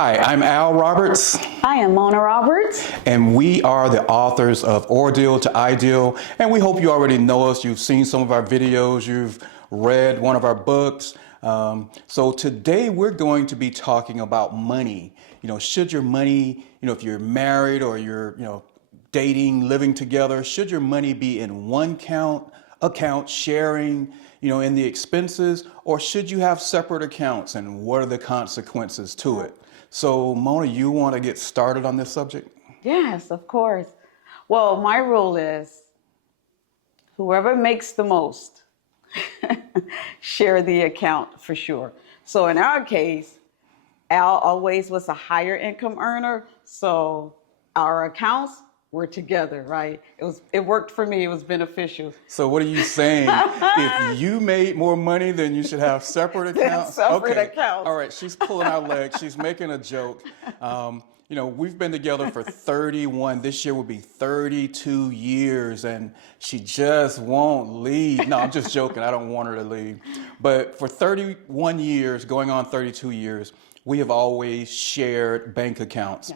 Hi, I'm Al Roberts, I am Mona Roberts. and we are the authors of Ordeal to Ideal, and we hope you already know us. You've seen some of our videos, you've read one of our books. So today we're going to be talking about money. Should your money, if you're married or you're, dating, living together, should your money be in one account sharing, in the expenses, or should you have separate accounts, and what are the consequences to it? So, Mona, you want to get started on this subject? Yes, of course. Well, my rule is whoever makes the most, share the account for sure. So in our case, Al always was a higher income earner, so our accounts were together, right? It worked for me, it was beneficial. So, what are you saying? If you made more money, then you should have separate accounts? Separate Okay. accounts. All right. She's pulling our leg. She's making a joke. We've been together for 31. This year will be 32 years, and she just won't leave. No, I'm just joking. I don't want her to leave. But for 31 years, going on 32 years, we have always shared bank accounts.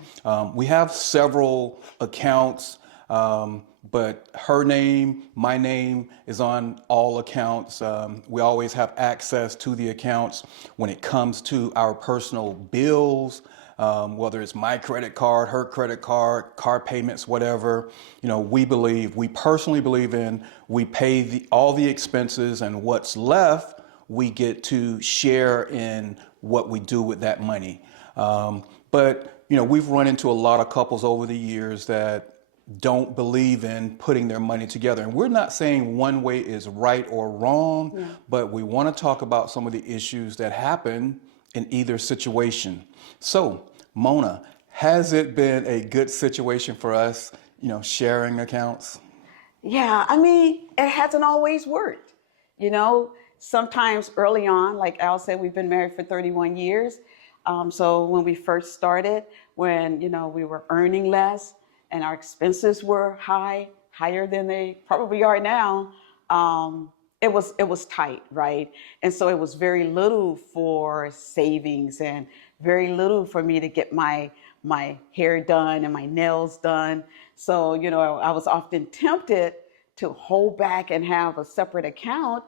We have several accounts, but her name, my name is on all accounts. We always have access to the accounts when it comes to our personal bills, whether it's my credit card, her credit card, car payments, whatever. We personally believe we pay all the expenses, and what's left, we get to share in what we do with that money. But we've run into a lot of couples over the years that don't believe in putting their money together. And we're not saying one way is right or wrong, but we want to talk about some of the issues that happen in either situation. So, Mona, has it been a good situation for us, sharing accounts? Yeah, it hasn't always worked. Sometimes early on, like Al said, we've been married for 31 years. So when we first started, when, we were earning less and our expenses were higher than they probably are now, it was tight, right? And so it was very little for savings and very little for me to get my hair done and my nails done. So, I was often tempted to hold back and have a separate account,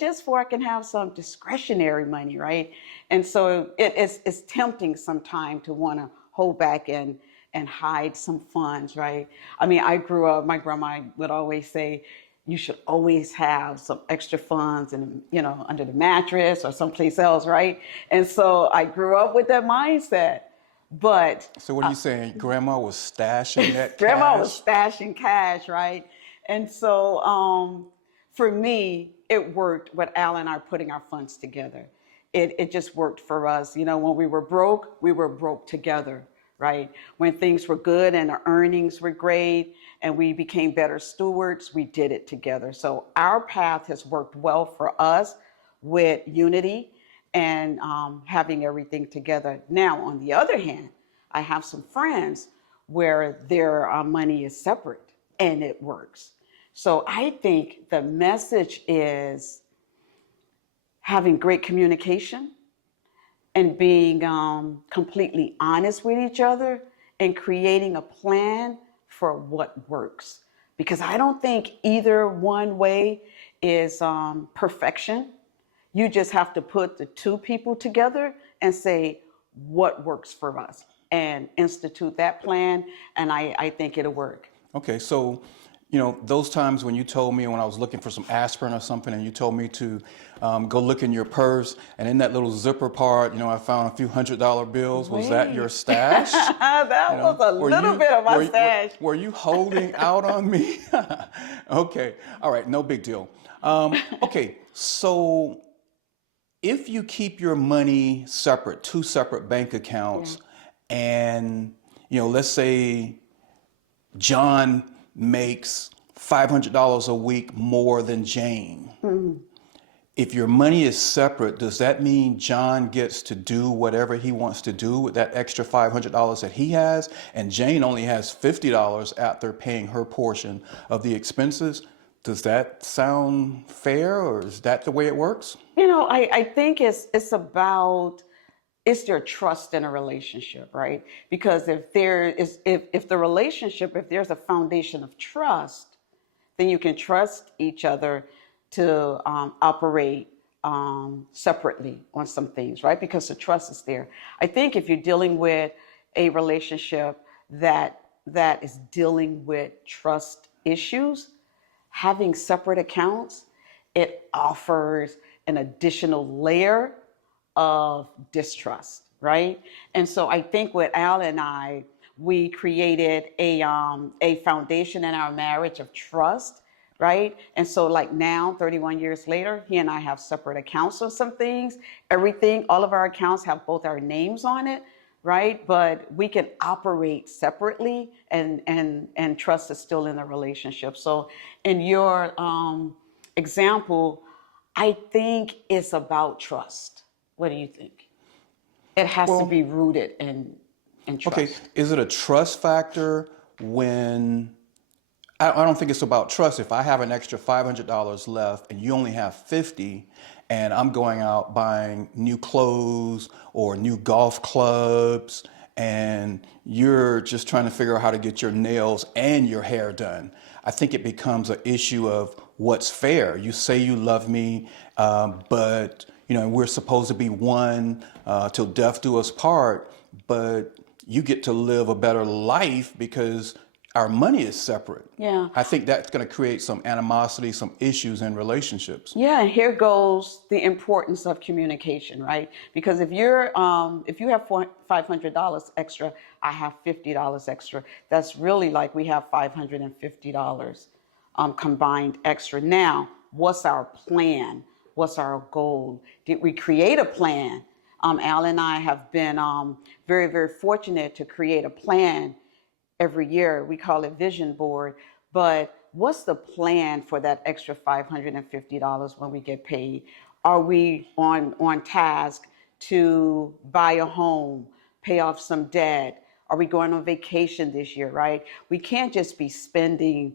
just for I can have some discretionary money, right? And so it's tempting sometimes to want to hold back and hide some funds, right? I grew up, my grandma would always say, you should always have some extra funds and, under the mattress or someplace else, right? And so I grew up with that mindset. But so what are you saying? Grandma was stashing that grandma cash? was stashing cash, right? And so for me, it worked with Al and I putting our funds together. It just worked for us. When we were broke together, right? When things were good and our earnings were great and we became better stewards, we did it together. So our path has worked well for us with unity and having everything together. Now, on the other hand, I have some friends where their money is separate and it works. So I think the message is having great communication and being completely honest with each other and creating a plan for what works. Because I don't think either one way is perfection. You just have to put the two people together and say what works for us and institute that plan, and I think it'll work. Okay, so those times when you told me, when I was looking for some aspirin or something, and you told me to go look in your purse, and in that little zipper part, I found a few $100 bills. Was that your stash? That was a little bit of my stash. Were you holding out on me? Okay, all right, no big deal. Okay, so if you keep your money separate, two separate bank accounts, and let's say John makes $500 a week more than Jane. If your money is separate, does that mean John gets to do whatever he wants to do with that extra $500 that he has, and Jane only has $50 after paying her portion of the expenses? Does that sound fair, or is that the way it works? I think it's about is there trust in a relationship, right? Because if there is, if the relationship, if there's a foundation of trust, then you can trust each other to operate separately on some things, right? Because the trust is there. I think if you're dealing with a relationship that is dealing with trust issues, having separate accounts, it offers an additional layer of distrust, right? And so I think with Al and I, we created a foundation in our marriage of trust, right? And so like now, 31 years later, he and I have separate accounts on some things. Everything, all of our accounts have both our names on it, right? But we can operate separately, and trust is still in the relationship. So in your example, I think it's about trust. What do you think? It has to be rooted in trust. Okay, is it a trust factor when, I don't think it's about trust. If I have an extra $500 left and you only have 50, and I'm going out buying new clothes or new golf clubs, and you're just trying to figure out how to get your nails and your hair done, I think it becomes an issue of what's fair. You say you love me, but we're supposed to be one till death do us part, but you get to live a better life because our money is separate. Yeah. I think that's going to create some animosity, some issues in relationships. Yeah, and here goes the importance of communication, right? Because if you have $500 extra, I have $50 extra. That's really like we have $550 combined extra. Now, what's our plan? What's our goal? Did we create a plan? Al and I have been very, very fortunate to create a plan every year. We call it vision board. But what's the plan for that extra $550 when we get paid? Are we on task to buy a home, pay off some debt? Are we going on vacation this year, right? We can't just be spending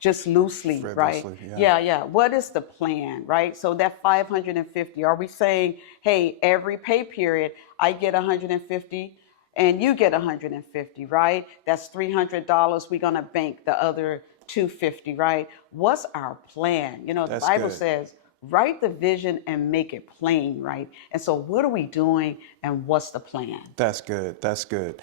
just loosely, right? Yeah. What is the plan, right? So that 550, are we saying, hey, every pay period, I get 150 and you get 150, right? That's $300. We're gonna bank the other 250, right? What's our plan? The Bible says, write the vision and make it plain, right? And so what are we doing and what's the plan? That's good. That's good.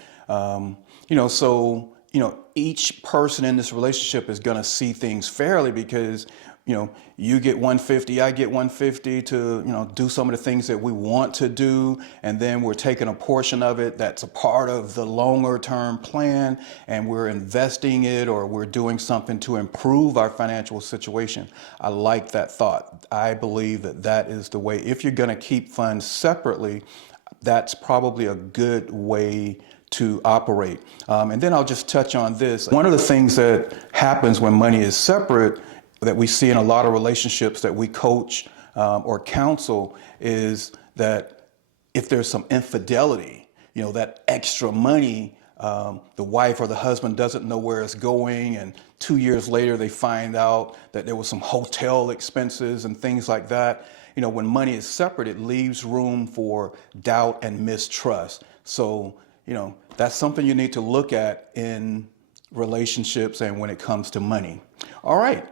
Each person in this relationship is going to see things fairly because, you get 150, I get 150 to, do some of the things that we want to do. And then we're taking a portion of it that's a part of the longer term plan, and we're investing it, or we're doing something to improve our financial situation. I like that thought. I believe that that is the way. If you're going to keep funds separately, that's probably a good way to operate. And then I'll just touch on this. One of the things that happens when money is separate that we see in a lot of relationships that we coach or counsel is that if there's some infidelity, that extra money, the wife or the husband doesn't know where it's going, and 2 years later they find out that there was some hotel expenses and things like that. When money is separate, it leaves room for doubt and mistrust. So, that's something you need to look at in relationships and when it comes to money. All right.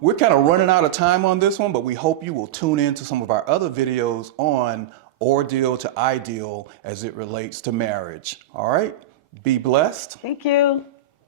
We're kind of running out of time on this one, but we hope you will tune in to some of our other videos on ordeal to ideal as it relates to marriage. All right. Be blessed. Thank you.